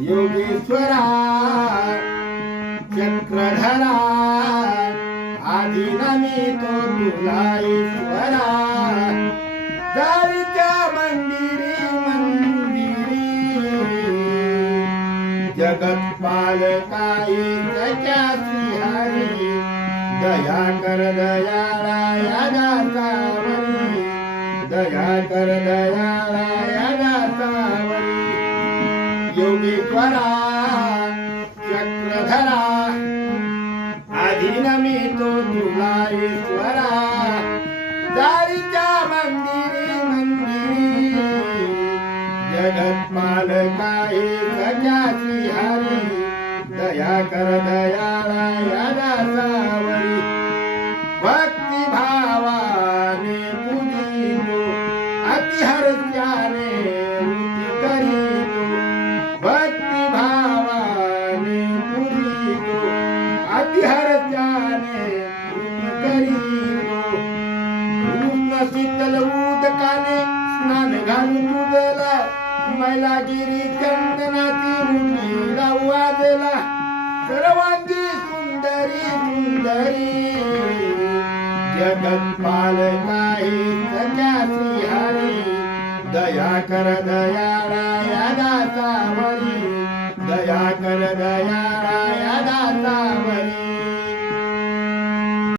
योगेश्वरा चक्रधरा आधी नमितो तुला ईश्वरा जाळीच्या मंदिरी मंदिरी जगत पालकाई सख्या श्रीहरी दया कर दयाळा या दासावरी दया कर दयाळा या दासावरी योगेश्वरा चक्रधरा आधी नमितो तुला ईश्वरा जाळीच्या मंदिरी मंदिरी जगत पालकाई सख्या श्रीहरी दया कर दयाळा या दासावरी भक्ती भावाने पूजितो अतिहर्षाने स्तुती करीतो भक्ती भावाने पूजितो अतिहर्षाने स्तुती करीतो पूर्ण शीतल उदकाने स्नान घालून तुझला मैलागिरी चंदनाची रुंदी वाजला सर्वांगी सुंदरी सुंदरी जगत पालकाई सख्या श्रीहरी दया कर दयाळा या दासावरी दया कर दयाळा या दासावरी